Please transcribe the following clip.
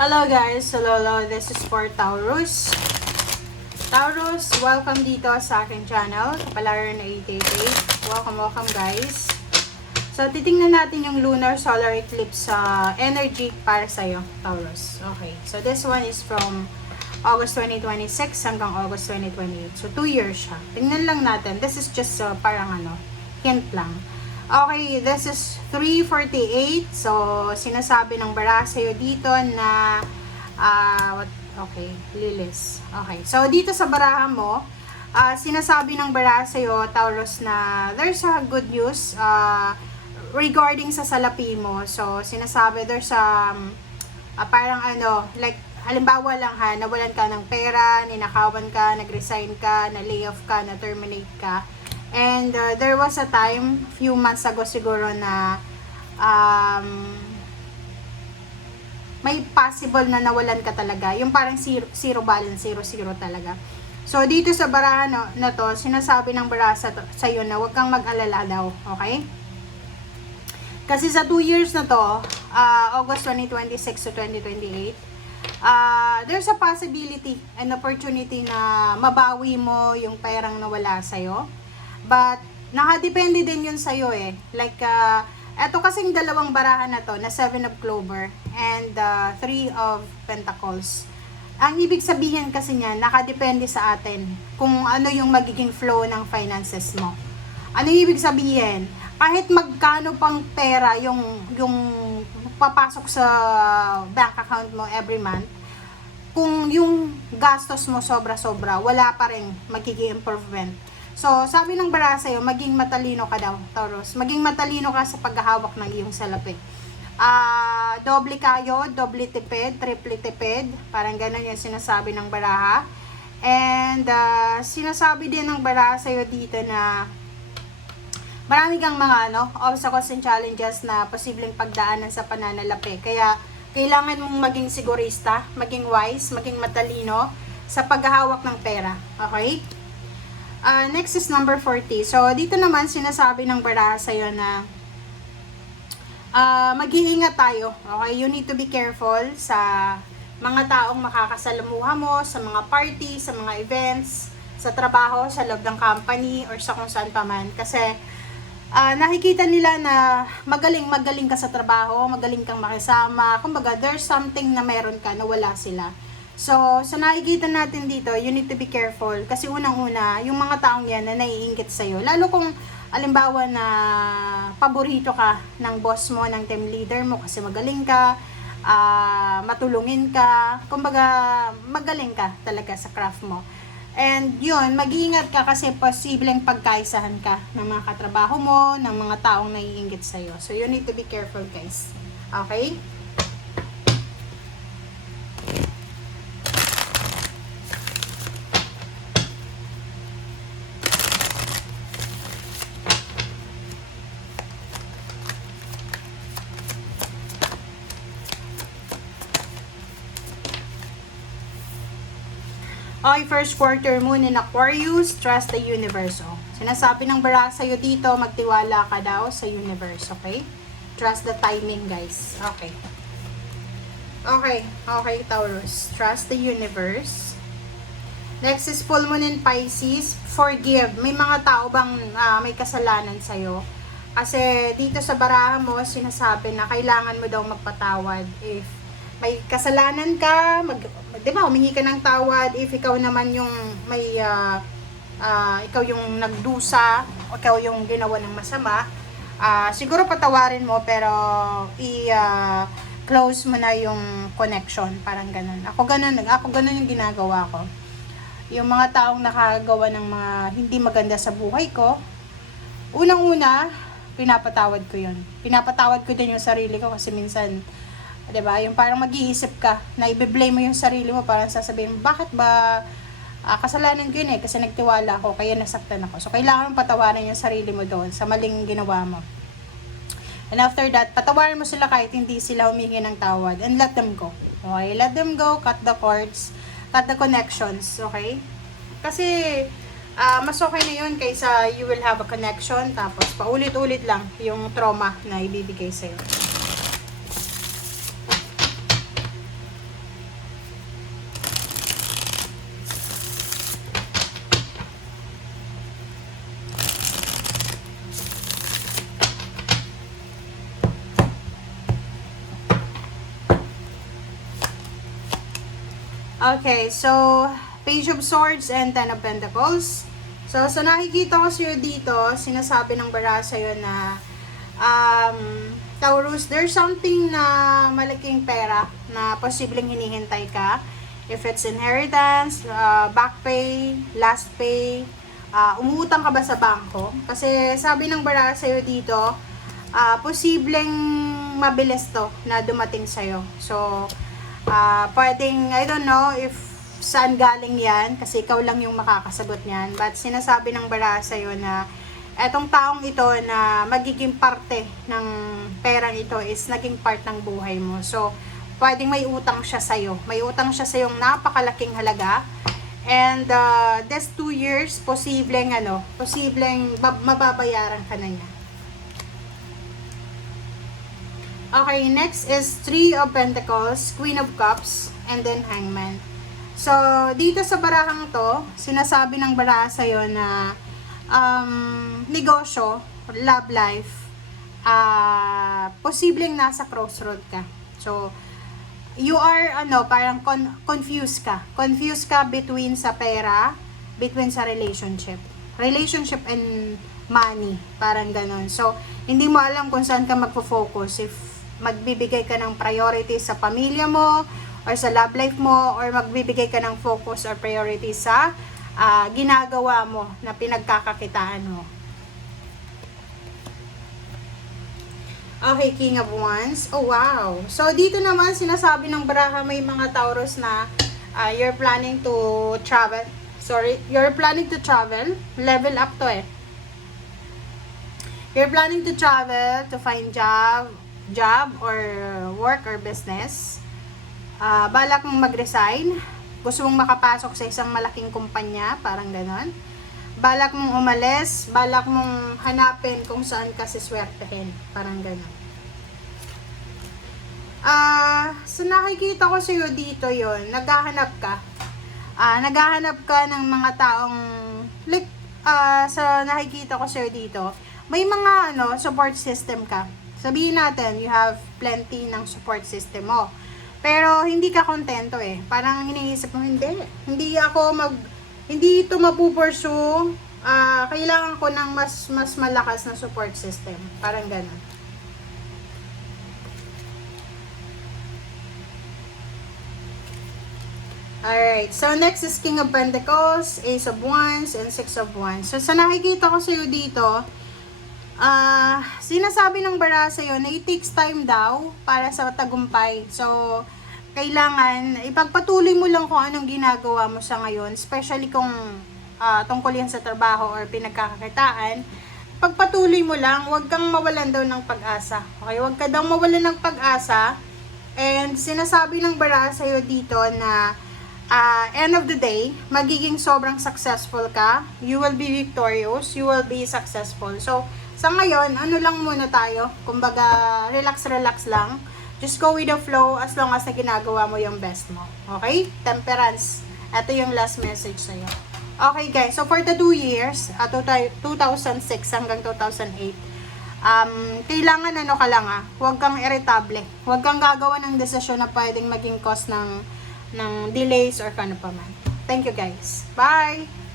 Hello guys, hello, this is for Taurus. Taurus, welcome dito sa aking channel, Kapalaran na 888. Welcome guys. So, titingnan natin yung lunar solar eclipse energy para sa'yo, Taurus. Okay, so this one is from August 2026 hanggang August 2028. So, 2 years siya. Tingnan lang natin. This is just parang hint lang. Okay, this is 348. So, sinasabi ng bara sa'yo dito na, okay, Lilis. Okay, so dito sa baraha mo, sinasabi ng bara sa'yo, Taurus, na there's a good news regarding sa salapi mo. So, sinasabi there's parang like, halimbawa lang nawalan ka ng pera, ninakawan ka, nag-resign ka, na-layoff ka, na-terminate ka. And there was a time, few months ago siguro na may possible na nawalan ka talaga. Yung parang zero balance, zero talaga. So, dito sa baraha na to, sinasabi ng baraha sa'yo na huwag kang mag-alala daw. Okay? Kasi sa 2 years na to, August 2026 to 2028, there's a possibility and opportunity na mabawi mo yung perang nawala sa'yo. But, nakadepende din yun sa'yo eh. Like, eto kasing dalawang barahan na to, na 7 of Clover and 3 of Pentacles. Ang ibig sabihin kasi niya, nakadepende sa atin kung ano yung magiging flow ng finances mo. Ano yung ibig sabihin? Kahit magkano pang pera yung papasok sa bank account mo every month, kung yung gastos mo sobra-sobra, wala pa rin magiging improvement. So, sabi ng bara sa'yo, maging matalino ka daw, Taurus. Maging matalino ka sa paghahawak ng iyong salapi. Doble kayo, doble tipid, triple tipid. Parang ganun yung sinasabi ng baraha. And, sinasabi din ng baraha sa'yo dito na marami kang mga obstacles and challenges na posibleng pagdaanan sa pananalapi. Kaya, kailangan mong maging sigurista, maging wise, maging matalino sa paghahawak ng pera. Okay? Next is number 40. So, dito naman sinasabi ng baraha sa'yo na mag-iingat tayo. Okay? You need to be careful sa mga taong makakasalamuha mo, sa mga party, sa mga events, sa trabaho, sa loob ng company, or sa kung saan pa man. Kasi, nakikita nila na magaling ka sa trabaho, magaling kang makisama. Kumbaga, there's something na meron ka na wala sila. So, sa nakikita natin dito, you need to be careful. Kasi unang-una, yung mga taong yan na naiinggit sa'yo. Lalo kung, alimbawa na paborito ka ng boss mo, ng team leader mo kasi magaling ka, matulungin ka, kumbaga, magaling ka talaga sa craft mo. And yun, mag-iingat ka kasi posibleng pagkaisahan ka ng mga katrabaho mo, ng mga taong naiinggit sa'yo. So, you need to be careful, guys. Okay? Okay, first quarter moon in Aquarius, trust the universe. Sinasabi ng bara sa'yo dito, magtiwala ka daw sa universe, okay? Trust the timing, guys. Okay. Okay, Taurus. Trust the universe. Next is full moon in Pisces, forgive. May mga tao bang may kasalanan sa'yo? Kasi dito sa baraha mo, sinasabi na kailangan mo daw magpatawad if may kasalanan ka, di ba, humingi ka ng tawad if ikaw naman yung may, ikaw yung nagdusa, o ikaw yung ginawa ng masama, siguro patawarin mo, pero close mo na yung connection, parang ganun. Ako ganun yung ginagawa ko. Yung mga taong nakagawa ng mga hindi maganda sa buhay ko, unang-una, pinapatawad ko yun. Pinapatawad ko din yung sarili ko kasi minsan, diba? Yung parang mag-iisip ka na i-blame mo yung sarili mo, parang sasabihin, bakit ba kasalanan ko yun kasi nagtiwala ako, kaya nasaktan ako. So, kailangan patawarin yung sarili mo doon sa maling ginawa mo. And after that, patawarin mo sila kahit hindi sila humingi ng tawad and let them go. Okay? Let them go, cut the cords, cut the connections. Okay? Kasi, mas okay na yun kaysa you will have a connection tapos paulit-ulit lang yung trauma na ibibigay sa'yo. Okay, so Page of Swords and Ten of Pentacles. So, sa nakikita ko sa'yo dito, sinasabi ng bara sa'yo na Taurus, there's something na malaking pera na posibleng hinihintay ka. If it's inheritance, back pay, last pay, umuutang ka ba sa bangko? Kasi sabi ng bara sa'yo dito, posibleng mabilis to na dumating sa'yo. So, pwedeng, I don't know if saan galing yan, kasi ikaw lang yung makakasagot niyan. But sinasabi ng bara sa'yo na etong taong ito na magiging parte ng perang ito is naging part ng buhay mo. So, pwedeng may utang siya sa'yo. May utang siya sa'yong napakalaking halaga. And this 2 years, posibleng mababayaran ka na niya. Okay, next is Three of Pentacles, Queen of Cups, and then Hangman. So, dito sa barahang to, sinasabi ng baraha sa'yo na negosyo, love life, posibleng nasa crossroad ka. So, you are, parang confused ka. Confused ka between sa pera, between sa relationship. Relationship and money, parang ganon. So, hindi mo alam kung saan ka magfo-focus. If magbibigay ka ng priority sa pamilya mo, or sa love life mo, or magbibigay ka ng focus or priority sa ginagawa mo na pinagkakakitaan mo. Okay, King of Wands. Oh, wow. So, dito naman, sinasabi ng baraha may mga Taurus na you're planning to travel. You're planning to travel. Level up to eh. You're planning to travel to find job or work or business. Balak mong mag-resign. Gusto mong makapasok sa isang malaking kumpanya, parang ganon. Balak mong umalis, balak mong hanapin kung saan ka siswertehin, parang ganon. So nakikita ko sa'yo dito yon, naghahanap ka. Naghahanap ka ng mga taong, like, sa nakikita ko sa'yo dito, may mga support system ka. Sabihin natin, you have plenty ng support system mo. Pero hindi ka kontento eh. Parang iniisip mo, hindi ito mapupursue. Kailangan ko ng mas malakas na support system. Parang ganun. Alright, so next is King of Pentacles, Ace of Wands, and Six of Wands. So sa nakikita ko sa'yo dito, sinasabi ng bara sa'yo na it takes time daw para sa tagumpay. So, kailangan ipagpatuloy mo lang kung anong ginagawa mo sa ngayon, especially kung tungkol yan sa trabaho or pinagkakakitaan. Pagpatuloy mo lang, huwag kang mawalan daw ng pag-asa. Okay, huwag ka daw mawalan ng pag-asa. And sinasabi ng bara sa'yo dito na end of the day, magiging sobrang successful ka. You will be victorious. You will be successful. So, sa ngayon, lang muna tayo. Kumbaga, relax lang. Just go with the flow as long as na ginagawa mo yung best mo. Okay? Temperance. Ito yung last message sa'yo. Okay guys, so for the 2 years, 2006 hanggang 2008, kailangan ka lang huwag kang irritable. Huwag kang gagawa ng desisyon na pwedeng maging cause ng delays or kano pa man. Thank you guys. Bye!